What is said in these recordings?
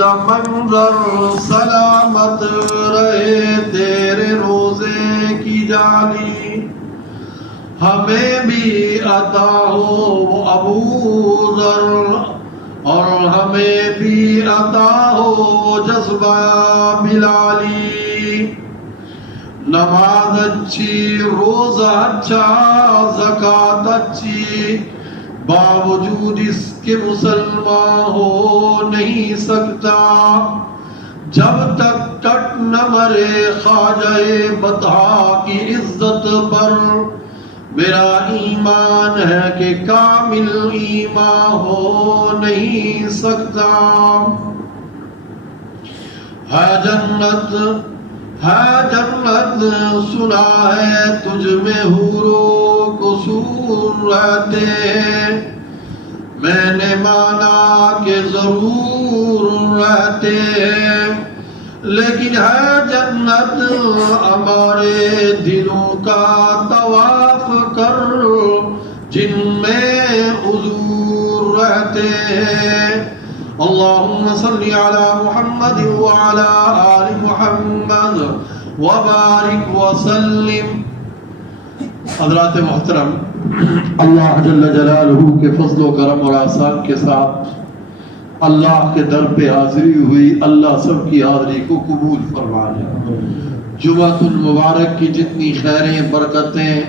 کا منظر سلامت رہے تیرے روزے کی جالی ہمیں بھی عطا ہو ابو ذر اور ہمیں بھی عطا ہو جذبہ بلالی نماز اچھی روزہ اچھا زکوٰۃ اچھی باوجود اس کے مسلمان ہو نہیں سکتا جب تک کٹ نہ مرے خواجہ بطحا کی عزت پر میرا ایمان ہے کہ کامل ایمان ہو نہیں سکتا ہے جنت سنا ہے تجھ میں حوروں کو سور رہتے ہیں میں نے مانا کہ ضرور رہتے ہیں لیکن ہے جنت ہمارے دلوں کا طواف کر جن میں حضور رہتے ہیں اللہم صلی علی محمد وعلی آل محمد وبارک وسلم. حضرات محترم، اللہ جل جلالہ کے فضل و کرم اور احسان کے ساتھ اللہ کے در پہ حاضری ہوئی. اللہ سب کی حاضری کو قبول فرمائے. جمعۃ المبارک کی جتنی خیریں برکتیں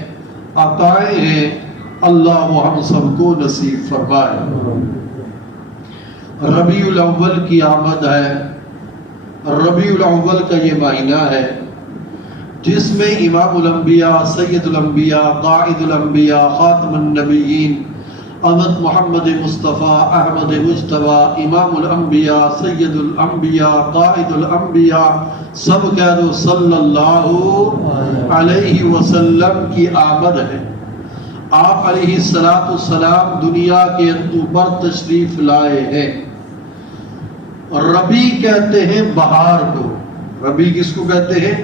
عطائیں ہیں اللہ وہ ہم سب کو نصیب فرمائے. ربیع الاول کی آمد ہے. ربیع الاول کا یہ مہینہ ہے جس میں امام الانبیاء سید الانبیاء قائد الانبیاء خاتم النبیین احمد محمد مصطفیٰ احمد مجتبیٰ امام الانبیاء سید الانبیاء قائد الانبیاء سب کہہ دو صلی اللہ علیہ وسلم کی آمد ہے. آپ علیہ السلام دنیا کے اوپر تشریف لائے ہیں. ربیع کہتے ہیں بہار کو. ربیع کس کو کہتے ہیں؟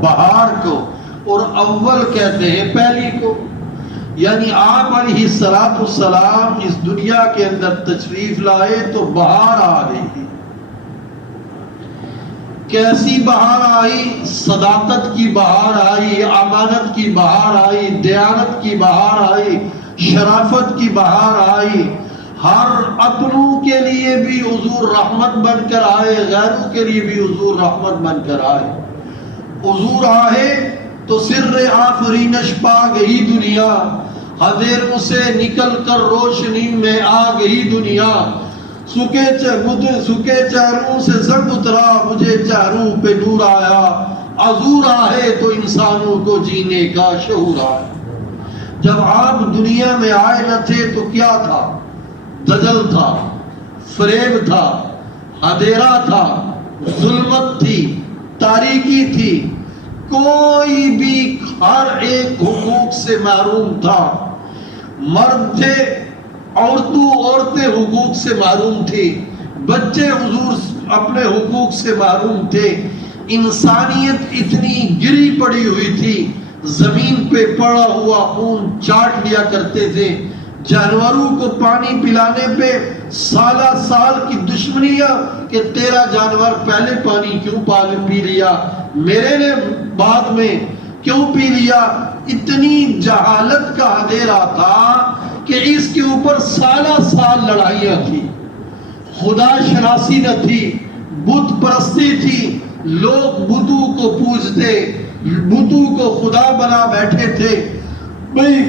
بہار کو. اور اول کہتے ہیں پہلی کو. یعنی آپ علیہ السلام اس دنیا کے اندر تشریف لائے تو بہار آ گئی. کیسی بہار آئی؟ صداقت کی بہار آئی، امانت کی بہار آئی، دیانت کی بہار آئی، شرافت کی بہار آئی. ہر اپنوں کے لیے بھی حضور رحمت بن کر آئے، غیروں کے لیے بھی حضور رحمت بن کر آئے. حضور آئے تو سر آفرینش پا گئی دنیا، اندھیروں سے نکل کر روشنی میں آ گئی دنیا. سکے چہروں سے زنگ اترا، مجھے چہروں پہ نور آیا. حضور آئے تو انسانوں کو جینے کا شعور آیا. جب آپ دنیا میں آئے نہ تھے تو کیا تھا؟ دجل تھا، فریب تھا، اندھیرا تھا، ظلمت تھی، تاریکی تھی. کوئی بھی ہر ایک حقوق سے محروم تھا. مرد تھے، عورتیں حقوق سے محروم تھی، بچے حضور اپنے حقوق سے محروم تھے. انسانیت اتنی گری پڑی ہوئی تھی، زمین پہ پڑا ہوا خون چاٹ لیا کرتے تھے. جانوروں کو پانی پلانے پہ سالہ سال کی دشمنیاں کہ تیرا جانور پہلے پانی کیوں پی لیا، میرے نے بعد میں کیوں پی لیا. اتنی جہالت کا اندھیرا تھا کہ اس کے اوپر سالہ سال لڑائیاں تھی. خدا شناسی نہ تھی، بت پرستی تھی. لوگ بتوں کو پوجتے، بتوں کو خدا بنا بیٹھے تھے. بھئی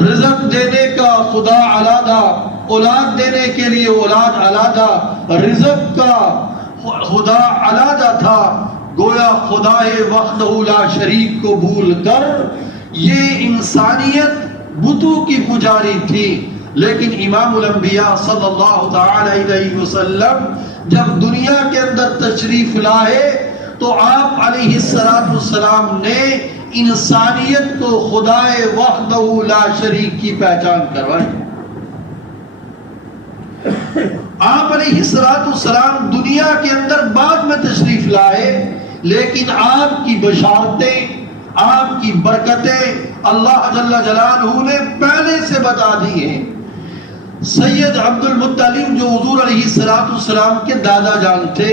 رزق دینے کا خدا علیحدہ، اولاد دینے کے لیے اولاد علیحدہ، رزق کا خدا علیحدہ تھا. گویا خدا وحدہ لا شریک کو بھول کر یہ انسانیت بتوں کی پجاری تھی. لیکن امام الانبیاء صلی اللہ تعالی علیہ وسلم جب دنیا کے اندر تشریف لائے تو آپ علیہ السلام نے انسانیت کو خدا وحدہ لا شریک کی پہچان کروائی. آپ علیہ السلام دنیا کے اندر بعد میں تشریف لائے، لیکن آپ کی بشارتیں، آپ کی برکتیں اللہ جل جلالہ نے پہلے سے بتا دی ہیں. سید عبد المطلب جو حضور علیہ السلام کے دادا جان تھے،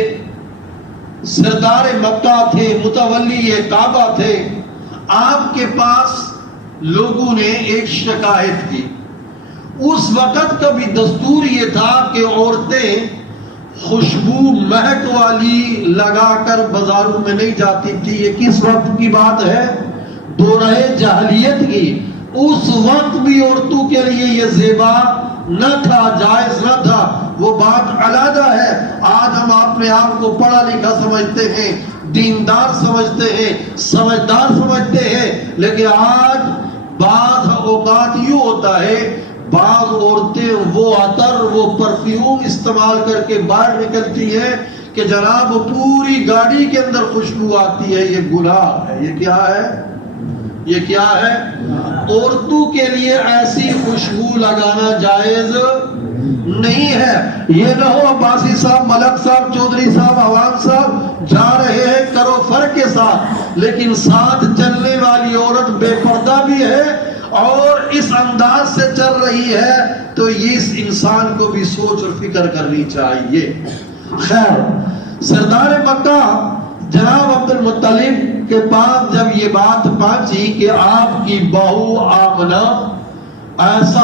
سردار مکہ تھے، متولی کعبہ تھے، آپ کے پاس لوگوں نے ایک شکایت کی۔ اس وقت کا بھی دستور یہ تھا کہ عورتیں خوشبو مہک والی لگا کر بازاروں میں نہیں جاتی تھی۔ یہ کس وقت کی بات ہے؟ دورہ جاہلیت کی۔ اس وقت بھی عورتوں کے لیے یہ زیبا نہ تھا، جائز نہ تھا، وہ بات علیحدہ ہے۔ آج ہم اپنے آپ کو پڑھا لکھا سمجھتے ہیں، دیندار سمجھتے ہیں، سمجھدار سمجھتے ہیں، لیکن آج بعض اوقات یوں ہوتا ہے، بعض عورتیں وہ عطر، وہ پرفیوم استعمال کر کے باہر نکلتی ہیں کہ جناب پوری گاڑی کے اندر خوشبو آتی ہے۔ یہ گناہ ہے۔ یہ کیا ہے؟ یہ کیا ہے؟ عورتوں کے لیے ایسی خوشبو لگانا جائز نہیں ہے۔ یہ نہ ہو عباسی صاحب، ملک صاحب، چودھری صاحب، عوام صاحب جا رہے ہیں کرو فر کے ساتھ، لیکن ساتھ چلنے والی عورت بے پردہ بھی ہے اور اس انداز سے چل رہی ہے، تو اس انسان کو بھی سوچ اور فکر کرنی چاہیے۔ خیر، سردار مکہ جناب عبد المطلب کے پاس جب یہ بات پہنچی کہ آپ کی بہو آمنہ ایسا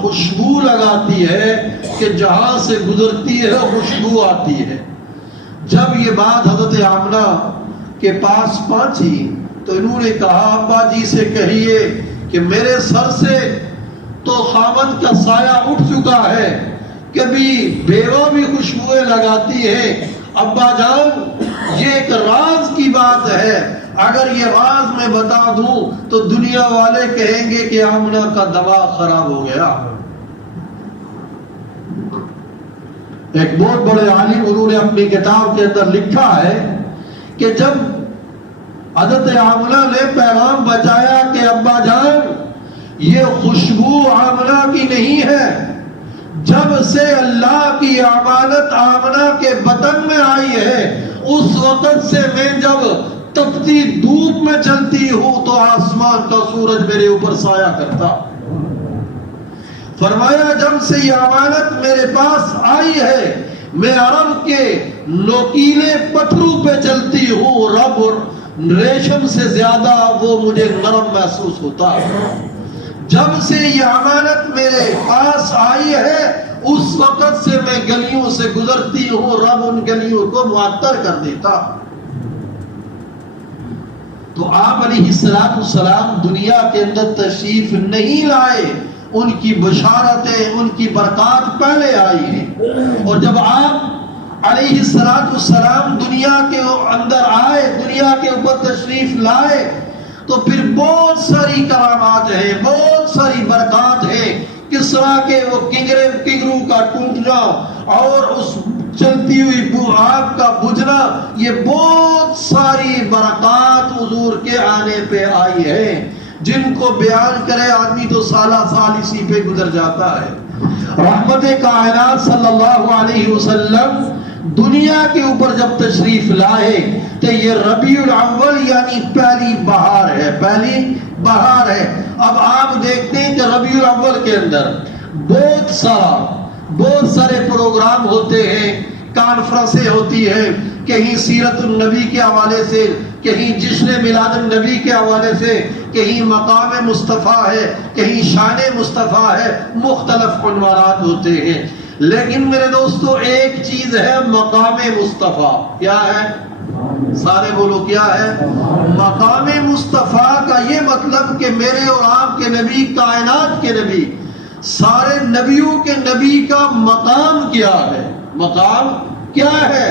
خوشبو لگاتی ہے کہ جہاں سے گزرتی ہے خوشبو آتی ہے، جب یہ بات حضرت آمنہ کے پاس پہنچی تو انہوں نے کہا ابا جی سے کہیے کہ میرے سر سے تو خاوند کا سایہ اٹھ چکا ہے، کبھی بیوہ بھی خوشبوئیں لگاتی ہے۔ ابا جان یہ ایک راز کی بات ہے، اگر یہ راز میں بتا دوں تو دنیا والے کہیں گے کہ آمنہ کا دماغ خراب ہو گیا۔ ایک بہت بڑے عالم انہوں نے اپنی کتاب کے اندر لکھا ہے کہ جب حضرت آمنہ نے پیغام بچایا کہ ابا جان یہ خوشبو آمنہ کی نہیں ہے، جب سے اللہ کی امانت آمنہ کے بطن میں آئی ہے اس وقت سے میں جب تپتی دھوپ میں چلتی ہوں تو آسمان کا سورج میرے اوپر سایہ کرتا۔ فرمایا جب سے یہ امانت میرے پاس آئی ہے میں عرب کے نوکیلے پتھروں پہ چلتی ہوں، رب اور ریشم سے زیادہ وہ مجھے نرم محسوس ہوتا ہے۔ جب سے یہ امانت میرے پاس آئی ہے اس وقت سے میں گلیوں سے گزرتی ہوں، رب ان گلیوں کو معطر کر دیتا۔ تو آپ علیہ السلام دنیا کے اندر تشریف نہیں لائے، ان کی بشارتیں، ان کی برکات پہلے آئی ہیں، اور جب آپ علیہ السلام دنیا کے اندر آئے، دنیا کے اوپر تشریف لائے، تو پھر بہت ساری کرامات ہیں، بہت ساری برکات ہیں۔ کس طرح کے وہ کنگروں کا ٹوٹنا اور اس چلتی ہوئی آگ کا بجھنا، یہ بہت ساری برکات حضور کے آنے پہ آئی ہیں، جن کو بیان کرے آدمی تو سالہ سال اسی پہ گزر جاتا ہے۔ رحمت کائنات صلی اللہ علیہ وسلم دنیا کے اوپر جب تشریف لائے تو یہ ربیع الاول یعنی پہلی بہار ہے، پہلی بہار ہے۔ اب آپ دیکھتے ہیں کہ ربیع الاول کے اندر بہت سارے پروگرام ہوتے ہیں، کانفرنسیں ہوتی ہیں، کہیں سیرت النبی کے حوالے سے، کہیں جشن میلاد النبی کے حوالے سے، کہیں مقام مصطفیٰ ہے، کہیں شان مصطفیٰ ہے، مختلف عنوانات ہوتے ہیں۔ لیکن میرے دوستو ایک چیز ہے مقام مصطفیٰ، کیا ہے؟ سارے بولو کیا ہے؟ مقام مصطفیٰ کا یہ مطلب کہ میرے اور آپ کے نبی، کائنات کے نبی، سارے نبیوں کے نبی کا مقام کیا ہے؟ مقام کیا ہے؟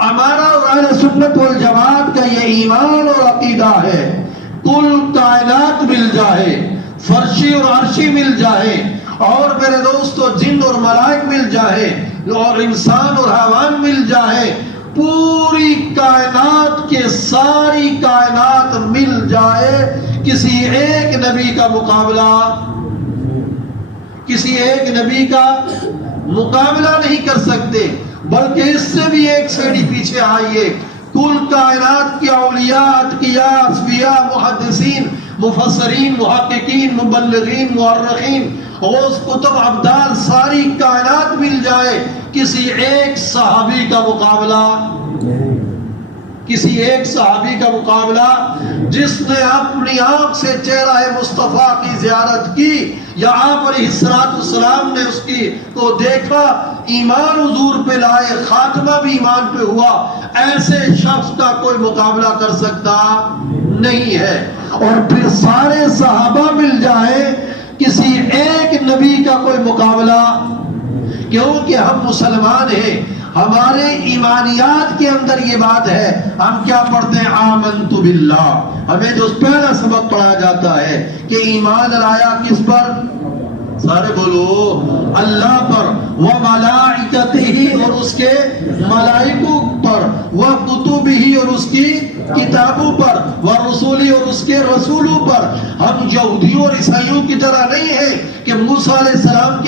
ہمارا اور اہل سنت والجماعت کا یہ ایمان اور عقیدہ ہے، کل کائنات مل جائے، فرشی اور عرشی مل جائے، اور میرے دوستو جن اور ملائک مل جائے، اور انسان اور حیوان مل جائے، پوری کائنات کے ساری کائنات مل جائے، کسی ایک نبی کا مقابلہ نہیں کر سکتے، بلکہ اس سے بھی ایک سیڑھی پیچھے آئیے۔ کل کائنات کے اولیاء، اتقیاء، اصفیاء، محدثین، مفسرین، محققین، مبلغین، مؤرخین غوث کتب ابدال ساری کائنات مل جائے، کسی ایک صحابی کا مقابلہ، کسی ایک صحابی کا مقابلہ جس نے اپنی آنکھ سے چہرہ مصطفیٰ کی زیارت کی یا آپ علیہ السلام نے اس کی کو دیکھا، ایمان حضور پہ لائے، خاتمہ بھی ایمان پہ ہوا، ایسے شخص کا کوئی مقابلہ کر سکتا نہیں ہے۔ اور پھر سارے صحابہ مل جائے، کسی ایک نبی کا کوئی مقابلہ، کیونکہ ہم مسلمان ہیں، ہمارے ایمانیات کے اندر یہ بات ہے، ہم کیا پڑھتے ہیں؟ آمنت باللہ، ہمیں جو پہلا سبق پڑھا جاتا ہے کہ ایمان لایا کس پر؟ سارے بولو، اللہ پر، وملائکتہ اور اس کے ملائکوں پر، وکتبہ اور اس کی کتابوں پر، ورسولہ اور اس کے رسولوں پر۔ ہم یہودیوں اور عیسائیوں کی طرح نہیں ہیں کہ موسیٰ علیہ السلام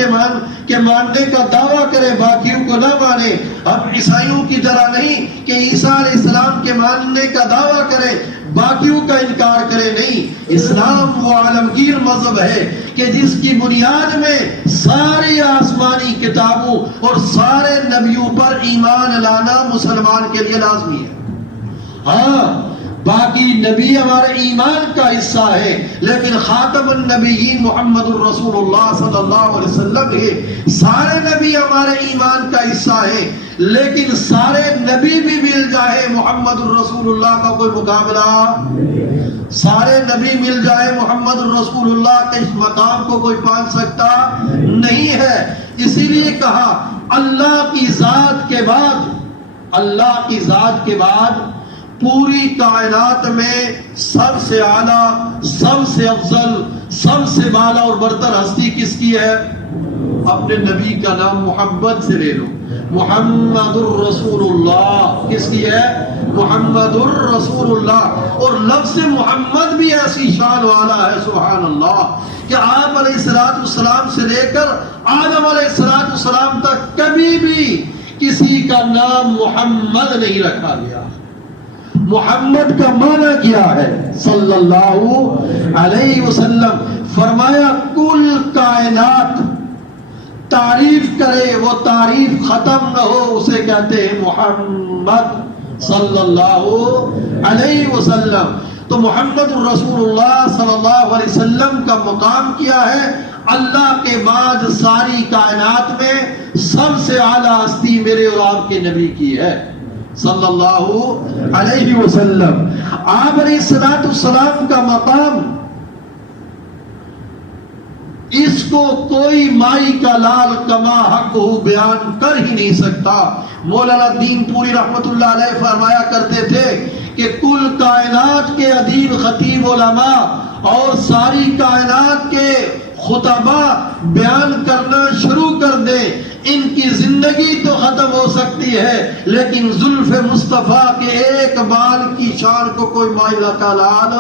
کے ماننے کا دعویٰ کرے باقیوں کو نہ مانے، ہم عیسائیوں کی طرح نہیں کہ عیسیٰ علیہ السلام کے ماننے کا دعویٰ کرے باقیوں کا انکار کرے، نہیں۔ اسلام وہ عالمگیر مذہب ہے کہ جس کی بنیاد میں ساری آسمانی کتابوں اور سارے نبیوں پر ایمان لانا مسلمان کے لیے لازمی ہے۔ ہاں، باقی نبی ہمارے ایمان کا حصہ ہے، لیکن خاتم النبیین محمد الرسول اللہ صلی اللہ علیہ وسلم ہے۔ سارے نبی ہمارے ایمان کا حصہ ہے، لیکن سارے نبی بھی مل جائے محمد الرسول اللہ کا کوئی مقابلہ، سارے نبی مل جائے محمد الرسول اللہ کے اس مقام کو کوئی پان سکتا نہیں ہے۔ اسی لیے کہا اللہ کی ذات کے بعد، اللہ کی ذات کے بعد پوری کائنات میں سب سے اعلیٰ، سب سے افضل، سب سے بالا اور برتر ہستی کس کی ہے؟ اپنے نبی کا نام محمد سے لے لو، محمد الرسول اللہ کس کی ہے؟ محمد الرسول اللہ۔ اور لفظ محمد بھی ایسی شان والا ہے، سبحان اللہ، کہ آپ علیہ السلام سے لے کر آدم علیہ السلام تک کبھی بھی کسی کا نام محمد نہیں رکھا گیا۔ محمد کا معنی کیا ہے؟ صلی اللہ علیہ وسلم۔ فرمایا کل کائنات تعریف کرے، وہ تعریف ختم نہ ہو، اسے کہتے ہیں محمد صلی اللہ علیہ وسلم۔ تو محمد الرسول اللہ صلی اللہ علیہ وسلم کا مقام کیا ہے؟ اللہ کے بعد ساری کائنات میں سب سے اعلیٰ ہستی میرے اور آپ کے نبی کی ہے صلی اللہ علیہ وسلم۔ آپ علیہ السلام کا مقام، اس کو کوئی مائی کا لال کما حق ہو بیان کر ہی نہیں سکتا۔ مولانا دین پوری رحمت اللہ علیہ فرمایا کرتے تھے کہ کل کائنات کے ادیب خطیب علماء اور ساری کائنات کے خطبہ بیان کرنا شروع کر دیں، ان کی زندگی تو ختم ہو سکتی ہے، لیکن زلف مصطفیٰ کے ایک بال کی شان کو کوئی مائلہ کا لال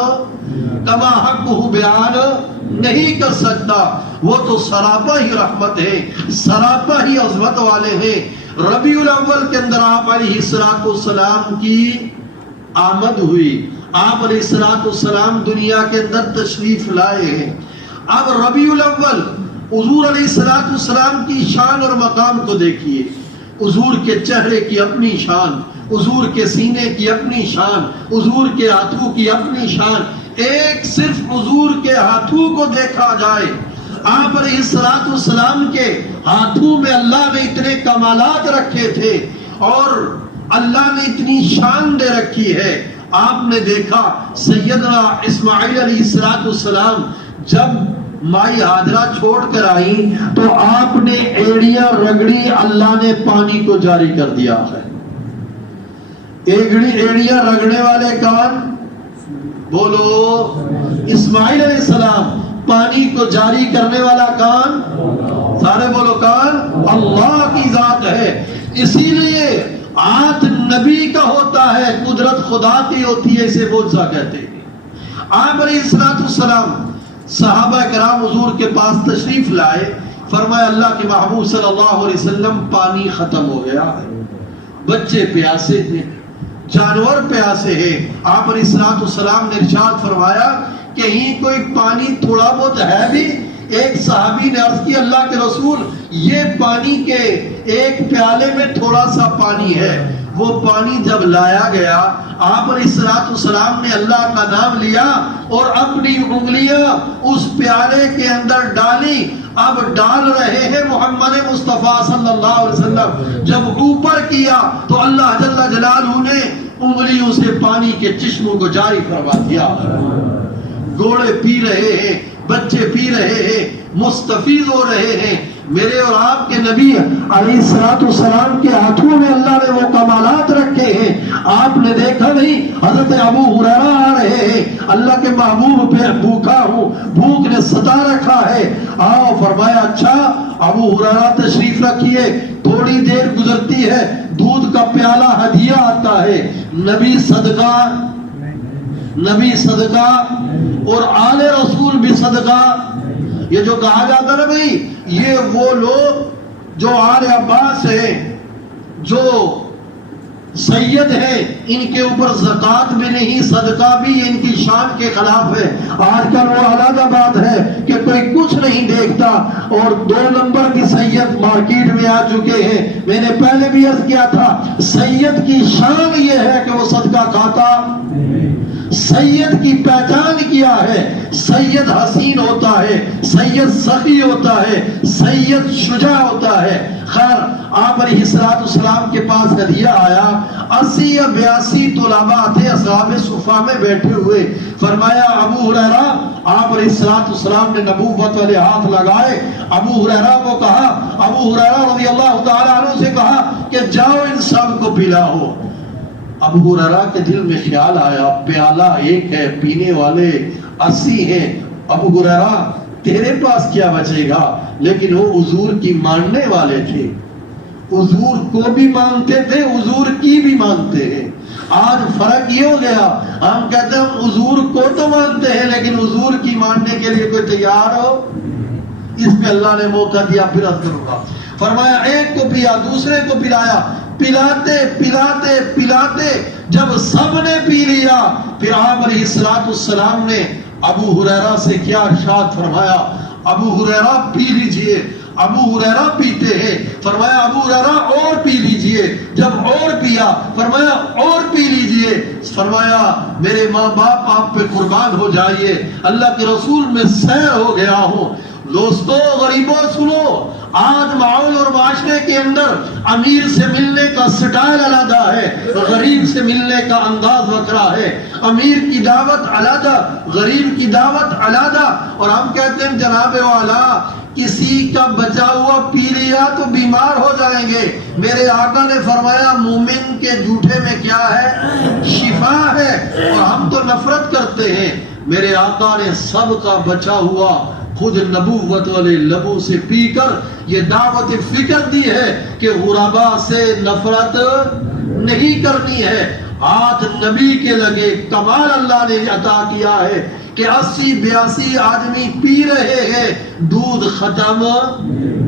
کما حق ہو بیان نہیں کر سکتا۔ وہ تو سراپا ہی رحمت ہے، سراپا ہی عظمت والے ہیں۔ ربیع الاول کے اندر آپ علیہ السلام کی آمد ہوئی، آپ علیہ السلام دنیا کے اندر تشریف لائے ہیں۔ اب ربیع الاول حضور علیہ السلام کی شان اور مقام کو دیکھیے، حضور کے چہرے کی اپنی شان، حضور کے سینے کی اپنی شان، حضور کے ہاتھوں کی اپنی شان۔ ایک صرف حضور کے ہاتھوں کو دیکھا جائے، آپ علیہ السلام کے ہاتھوں میں اللہ نے اتنے کمالات رکھے تھے اور اللہ نے اتنی شان دے رکھی ہے۔ آپ نے دیکھا سیدنا اسماعیل علیہ السلام جب مائی ہاجرہ چھوڑ کر آئی تو آپ نے ایڑیاں رگڑی، اللہ نے پانی کو جاری کر دیا ہے۔ ایڑیاں رگڑنے والے کون؟ بولو، اسماعیل علیہ السلام۔ پانی کو جاری کرنے والا کون؟ سارے بولو کون؟ اللہ کی ذات ہے۔ اسی لیے ہاتھ نبی کا ہوتا ہے، قدرت خدا کی ہوتی ہے، اسے معجزہ کہتے ہیں۔ آپ علیہ السلام صحابہ کرام حضور کے پاس تشریف لائے، فرمایا اللہ کے محبوب صلی اللہ علیہ وسلم پانی ختم ہو گیا ہے، بچے پیاسے ہیں، جانور پیاسے ہیں۔ آپ علیہ السلام نے ارشاد فرمایا کہیں کوئی پانی تھوڑا بہت ہے بھی؟ ایک صحابی نے عرض کی اللہ کے رسول یہ پانی کے ایک پیالے میں تھوڑا سا پانی ہے. وہ پانی جب لایا گیا آپ علیہ الصلوۃ والسلام نے اللہ کا نام لیا اور اپنی انگلیاں اس پیالے کے اندر ڈالی. اب ڈال رہے ہیں محمد مصطفیٰ صلی اللہ علیہ وسلم. جب اوپر کیا تو اللہ جل جلالہ نے انگلیوں سے پانی کے چشموں کو جاری فرما دیا. گھوڑے پی رہے ہیں, بچے پی رہے ہیں, مستفید ہو رہے ہیں. میرے اور آپ کے نبی علیہ الصلوۃ والسلام کے ہاتھوں میں اللہ نے وہ کمالات رکھے ہیں. آپ نے دیکھا نہیں حضرت ابو ہریرہ آ رہے ہیں, اللہ کے محبوب پہ بھوکا ہوں, بھوک نے ستا رکھا ہے. آؤ, فرمایا اچھا ابو ہریرہ تشریف رکھیے. تھوڑی دیر گزرتی ہے, دودھ کا پیالہ ہدیہ آتا ہے. نبی صدقہ اور آل رسول بھی صدقہ. یہ جو کہا جاتا نا بھائی یہ وہ لوگ جو آل عباس ہیں, جو سید ہیں, ان کے اوپر زکوٰۃ بھی نہیں, صدقہ بھی, یہ ان کی شان کے خلاف ہے. آج کل وہ علیحدہ بات ہے کہ کوئی کچھ نہیں دیکھتا اور 2 نمبر کی سید مارکیٹ میں آ چکے ہیں. میں نے پہلے بھی عرض کیا تھا سید کی شان یہ ہے کہ وہ صدقہ کھاتا. سید کی پہچان کیا ہے؟ سید حسین ہوتا ہے, سید سخی ہوتا ہے, سید شجاع ہوتا ہے. خیر آپ علیہ الصلوۃ والسلام کے پاس ہدیہ آیا. 80 یا 82 طلباء تھے اصحاب صفہ میں بیٹھے ہوئے. فرمایا ابو ہریرہ, آپ علیہ الصلوۃ والسلام نے نبوت والے ہاتھ لگائے. ابو ہریرہ کو کہا, ابو ہریرہ رضی اللہ تعالیٰ عنہ سے کہا کہ جاؤ ان سب کو پلاؤ. ابو ہریرہ کے دل میں خیال آیا پیالہ ایک ہے, پینے والے 80 ہیں. ابو ہریرہ تیرے پاس کیا بچے گا؟ لیکن وہ حضور کی ماننے والے تھے, حضور کو بھی مانتے تھے, حضور کی بھی مانتے ہیں. آج فرق یہ ہو گیا, ہم کہتے ہیں ہم حضور کو تو مانتے ہیں لیکن حضور کی ماننے کے لیے کوئی تیار ہو. اس پہ اللہ نے موقع دیا. پھر عرض کروں گا, فرمایا ایک کو پیا, دوسرے کو پلایا. پلاتے پلاتے پلاتے جب سب نے پی لیا پھر آپ علیہ الصلوۃ والسلام نے ابو ہریرہ سے کیا ارشاد فرمایا, ابو ہریرہ پی لیجئے. ابو ہریرہ پیتے ہیں. فرمایا ابو ہریرہ اور پی لیجئے. جب اور پیا فرمایا اور پی لیجئے. فرمایا میرے ماں باپ آپ پہ قربان ہو جائیے, اللہ کے رسول میں سیر ہو گیا ہوں. دوستو غریبوں سنو, آج ماحول اور معاشرے کے اندر امیر سے ملنے کا سٹائل علیحدہ ہے, غریب سے ملنے کا انداز وکرا ہے. امیر کی دعوت علیحدہ, غریب کی دعوت علیحدہ. اور ہم کہتے ہیں جناب والا کسی کا بچا ہوا پی لیا تو بیمار ہو جائیں گے. میرے آقا نے فرمایا مومن کے جھوٹے میں کیا ہے؟ شفا ہے. اور ہم تو نفرت کرتے ہیں. میرے آقا نے سب کا بچا ہوا خود نبوت والے لبوں سے پی کر یہ دعوت فکر دی ہے کہ غربا سے نفرت نہیں کرنی ہے. ہاتھ نبی کے لگے, کمال اللہ نے عطا کیا ہے کہ 80-82 آدمی پی رہے ہیں, دودھ ختم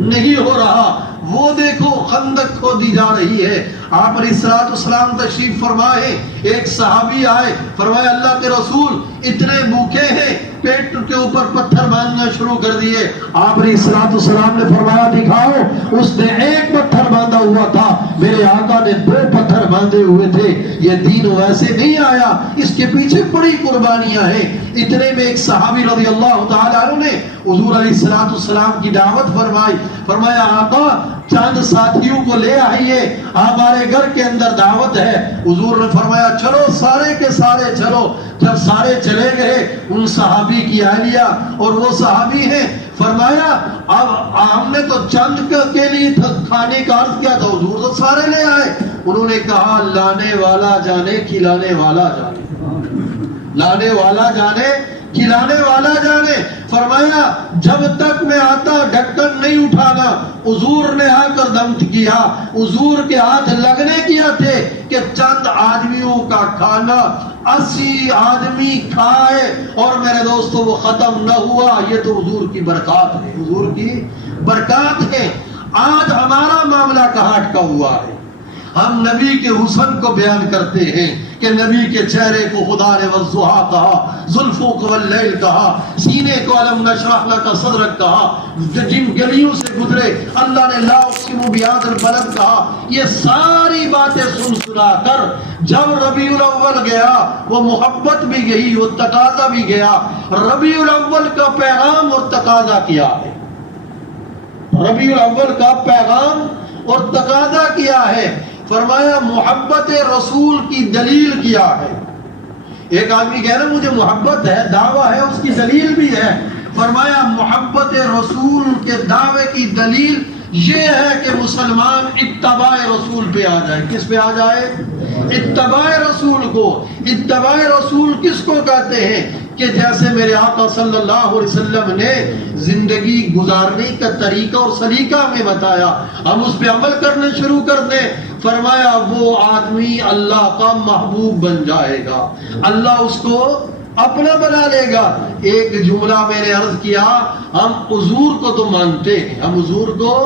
نہیں ہو رہا. وہ دیکھو خندق کھودی جا رہی ہے. آپ علیہ الصلوۃ والسلام تشریف فرمائے, ایک صحابی آئے, فرمایا اللہ کے رسول اتنے بھوکے ہیں, پیٹ کے اوپر پتھر باندھنا شروع کر دیے. آپ علیہ الصلوۃ والسلام نے فرمایا دکھاؤ. اس نے ایک پتھر باندھا ہوا تھا, میرے آقا نے 2 پتھر باندھے ہوئے تھے. یہ دین ویسے نہیں آیا, اس کے پیچھے بڑی قربانیاں ہیں. اتنے میں ایک صحابی رضی اللہ تعالیٰ عنہ نے حضور علیہ الصلوۃ والسلام کی دعوت فرمائی. فرمایا آقا چند ساتھیوں کو لے آئیے, ہمارے گھر کے اندر دعوت ہے. حضور نے فرمایا چلو سارے کے سارے چلو. جب سارے چلے گئے ان صحابی کی اہلیہ اور وہ صحابی ہیں, فرمایا اب ہم نے تو چند کے لیے کھانے کا عرض کیا تھا, حضور تو سارے لے آئے. انہوں نے کہا لانے والا جانے کھلانے والا جانے, لانے والا جانے کھلانے والا جانے. فرمایا جب تک میں آتا ڈھکن نہیں اٹھانا. حضور نے آ کر دم کیا, حضور کے ہاتھ لگنے کیا تھے کہ چند آدمیوں کا کھانا 80 آدمی کھائے اور میرے دوستو وہ ختم نہ ہوا. یہ تو حضور کی برکات ہے, حضور کی برکات ہے. آج ہمارا معاملہ کہاں اٹکا ہوا ہے؟ ہم نبی کے حسن کو بیان کرتے ہیں کہ نبی کے چہرے کو خدا نے والضحیٰ کہا، زلفوں کو واللیل کہا، سینے کو علم نشرح لک صدرک کہا، جن گلیوں سے گزرے اللہ نے لا اقسم بہذا البلد کہا. یہ ساری باتیں سن سنا کر جب ربیع الاول گیا وہ محبت بھی گئی، وہ تقاضا بھی گیا. ربیع الاول کا پیغام اور تقاضا کیا ہے؟ ربیع الاول کا پیغام اور تقاضا کیا ہے؟ فرمایا محبت رسول کی دلیل کیا ہے. ایک آدمی کہہ رہا مجھے محبت ہے، دعویٰ ہے، اس کی دلیل بھی ہے. فرمایا محبت رسول کے دعوے کی دلیل یہ ہے کہ مسلمان اتباع رسول پہ آ جائے. کس پہ آ جائے؟ اتباع رسول کو. اتباع رسول کس کو کہتے ہیں؟ کہ جیسے میرے آقا صلی اللہ علیہ وسلم نے زندگی گزارنے کا طریقہ اور سلیقہ میں بتایا، ہم اس پہ عمل کرنے شروع کر دیں. فرمایا وہ آدمی اللہ کا محبوب بن جائے گا، اللہ اس کو اپنا بنا لے گا. ایک جملہ میں نے عرض کیا، ہم حضور کو تو مانتے ہیں، ہم حضور کو،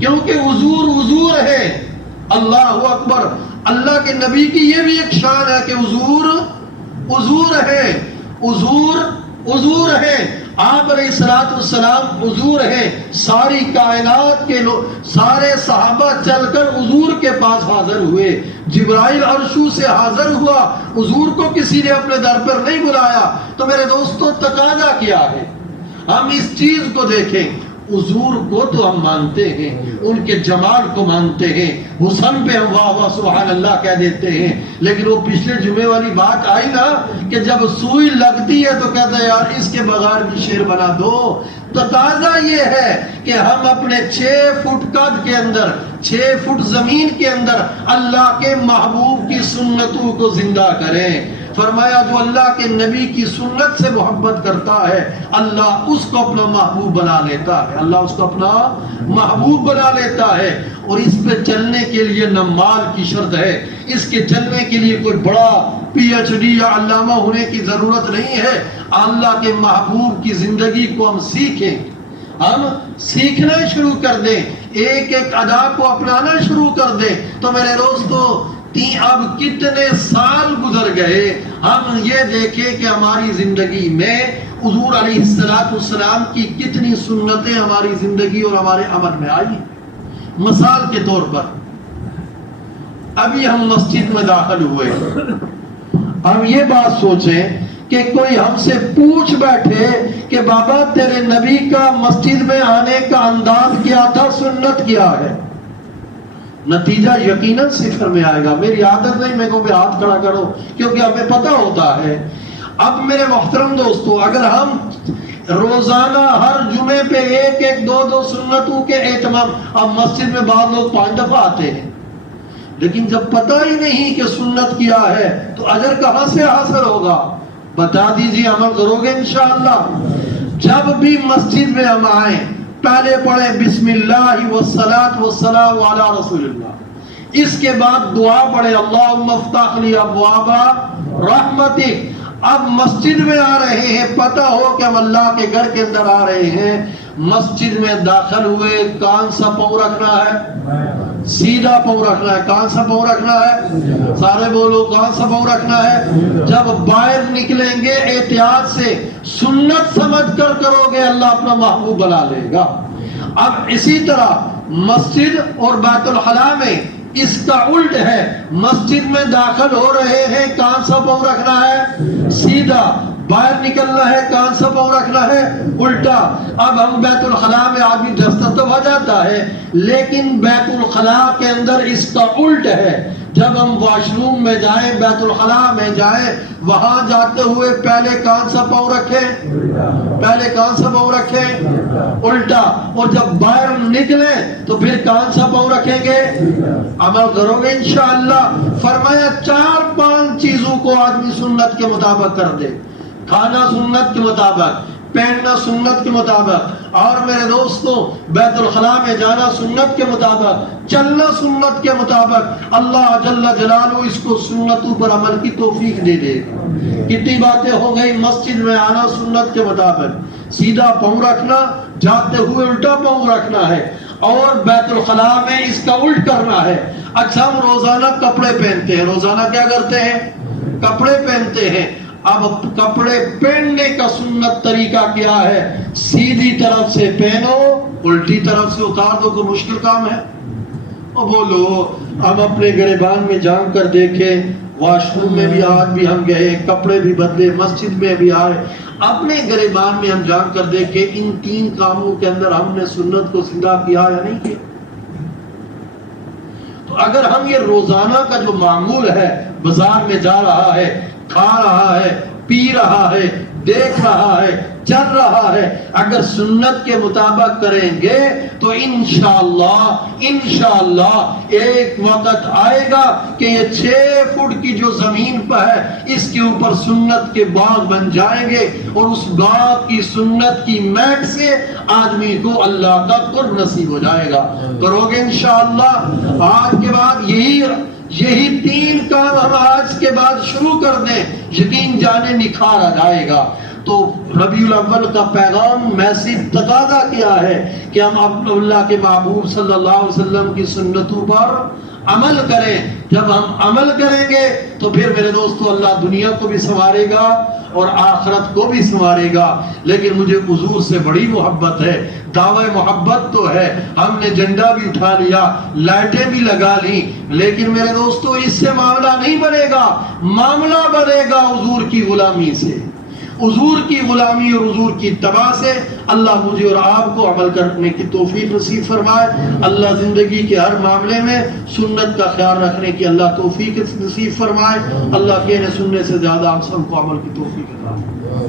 کیونکہ حضور حضور ہے. اللہ اکبر. اللہ کے نبی کی یہ بھی ایک شان ہے کہ حضور حضور ہے، حضور حضور ہے. آپ علیہ الصلوۃ والسلام حضور ہیں. ساری کائنات کے لوگ، سارے صحابہ چل کر حضور کے پاس حاضر ہوئے. جبرائیل عرشوں سے حاضر ہوا، حضور کو کسی نے اپنے در پر نہیں بلایا. تو میرے دوستوں تقاضا کیا ہے؟ ہم اس چیز کو دیکھیں. حضور کو تو ہم مانتے ہیں، ان کے جمال کو مانتے ہیں، حسن پہ ہم واہ واہ سبحان اللہ کہہ دیتے ہیں. لیکن وہ پچھلے جمعے والی بات آئی نا کہ جب سوئی لگتی ہے تو کہتا ہے یار اس کے بغیر بھی شعر بنا دو. تقاضا یہ ہے کہ ہم اپنے 6 فٹ قد کے اندر، 6 فٹ زمین کے اندر اللہ کے محبوب کی سنتوں کو زندہ کریں. فرمایا جو اللہ کے نبی کی سنت سے محبت کرتا ہے اللہ اس کو اپنا محبوب بنا لیتا ہے، اللہ اس کو اپنا محبوب بنا لیتا ہے. اور اس پہ چلنے کے لیے نہ مال کی شرط ہے، اس کے چلنے کے لیے کوئی بڑا پی ایچ ڈی یا علامہ ہونے کی ضرورت نہیں ہے. اللہ کے محبوب کی زندگی کو ہم سیکھیں، ہم سیکھنا شروع کر دیں، ایک ایک ادا کو اپنانا شروع کر دیں. تو میرے دوستو اب کتنے سال گزر گئے، ہم یہ دیکھیں کہ ہماری زندگی میں حضور علیہ السلام کی کتنی سنتیں ہماری زندگی اور ہمارے عمل میں آئی. مثال کے طور پر ابھی ہم مسجد میں داخل ہوئے، ہم یہ بات سوچیں کہ کوئی ہم سے پوچھ بیٹھے کہ بابا تیرے نبی کا مسجد میں آنے کا انداز کیا تھا، سنت کیا ہے؟ نتیجہ یقیناً صفر میں آئے گا. میری عادت نہیں میں کہوں ہاتھ کھڑا کرو کیونکہ ہمیں پتہ ہوتا ہے. اب میرے محترم دوستو اگر ہم روزانہ ہر جمعے پہ ایک ایک دو سنتوں کے اہتمام، اب مسجد میں بعض لوگ 5 دفعہ آتے ہیں لیکن جب پتہ ہی نہیں کہ سنت کیا ہے تو اجر کہاں سے حاصل ہوگا؟ بتا دیجیے، عمل کرو گے انشاءاللہ. جب بھی مسجد میں ہم آئیں پہلے پڑھیں بسم اللہ والصلاة والسلام علی رسول اللہ، اس کے بعد دعا پڑھیں اللہم افتح لی ابواب رحمتک. اب مسجد میں آ رہے ہیں، پتہ ہو کہ ہم اللہ کے گھر کے اندر آ رہے ہیں، مسجد میں داخل ہوئے کون سا پاؤں رکھنا ہے؟ سیدھا پاؤں رکھنا ہے. کون سا پاؤں رکھنا ہے؟ سارے بولو کون سا پاؤں رکھنا ہے؟ جب باہر نکلیں گے احتیاط سے سنت سمجھ کر کرو گے، اللہ اپنا محبوب بنا لے گا. اب اسی طرح مسجد اور بیت الخلاء میں اس کا الٹ ہے. مسجد میں داخل ہو رہے ہیں کون سا پاؤں رکھنا ہے؟ سیدھا. باہر نکلنا ہے کون سا پاؤں رکھنا ہے؟ الٹا. اب ہم بیت الخلاء میں آدمی دستر تو ہو جاتا ہے لیکن بیت الخلاء کے اندر اس کا الٹ ہے. جب ہم واش روم میں جائیں، بیت الخلاء میں جائیں، وہاں جاتے ہوئے پہلے کون سا پاؤں رکھیں؟ پہلے کون سا پاؤں رکھیں؟ الٹا. اور جب باہر نکلیں تو پھر کون سا پاؤں رکھیں گے؟ عمل کرو گے انشاءاللہ. فرمایا 4-5 چیزوں کو آدمی سنت کے مطابق کر دے. کھانا سنت کے مطابق، پہننا سنت کے مطابق، اور میرے دوستوں بیت الخلاء میں جانا سنت کے مطابق، چلنا سنت کے مطابق. اللہ جل جلالہ اس کو سنتوں پر عمل کی توفیق دے دے. کتنی باتیں ہو گئی. مسجد میں آنا سنت کے مطابق، سیدھا پاؤں رکھنا، جاتے ہوئے الٹا پاؤں رکھنا ہے. اور بیت الخلاء میں اس کا الٹ کرنا ہے. اچھا ہم روزانہ کپڑے پہنتے ہیں, روزانہ کیا کرتے ہیں؟ کپڑے پہنتے ہیں. اب کپڑے پہننے کا سنت طریقہ کیا ہے؟ سیدھی طرف سے پہنو, الٹی طرف سے اتار دو. کوئی مشکل کام ہے؟ اور بولو ہم اپنے گریبان میں جان کر دیکھیں, واش روم میں بھی آج بھی ہم گئے, کپڑے بھی بدلے, مسجد میں بھی آئے, اپنے گریبان میں ہم جان کر دیکھیں ان 3 کاموں کے اندر ہم نے سنت کو زندہ کیا یا نہیں کیا. تو اگر ہم یہ روزانہ کا جو معمول ہے, بازار میں جا رہا ہے, کھا رہا ہے, پی رہا ہے, دیکھ رہا ہے, چل رہا ہے, اگر سنت کے مطابق کریں گے تو انشاءاللہ ایک وقت آئے گا کہ یہ 6 فٹ کی جو زمین پر ہے اس کے اوپر سنت کے باغ بن جائیں گے, اور اس باغ کی سنت کی مہک سے آدمی کو اللہ کا قرب نصیب ہو جائے گا. کرو گے انشاءاللہ؟ آج کے بعد یہی 3 کام ہم آج کے بعد شروع کر دیں, یقین جانے نکھار آ جائے گا. تو ربیع الاول کا پیغام میسج تقاضا کیا ہے کہ ہم اللہ کے محبوب صلی اللہ علیہ وسلم کی سنتوں پر عمل کریں. جب ہم عمل کریں گے تو پھر میرے دوستو اللہ دنیا کو بھی سنوارے گا اور آخرت کو بھی سنوارے گا. لیکن مجھے حضور سے بڑی محبت ہے, دعوی محبت تو ہے, ہم نے جھنڈا بھی اٹھا لیا, لائٹیں بھی لگا لی, لیکن میرے دوستو اس سے معاملہ نہیں بنے گا. معاملہ بنے گا حضور کی غلامی سے, حضور کی غلامی اور حضور کی اتباع سے. اللہ مجھے اور آپ کو عمل کرنے کی توفیق نصیب فرمائے. اللہ زندگی کے ہر معاملے میں سنت کا خیال رکھنے کی اللہ توفیق نصیب فرمائے. اللہ کہنے سننے سے زیادہ آپ سب کو عمل کی توفیق عطا فرمائے.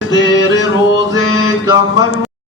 تیرے روزے کا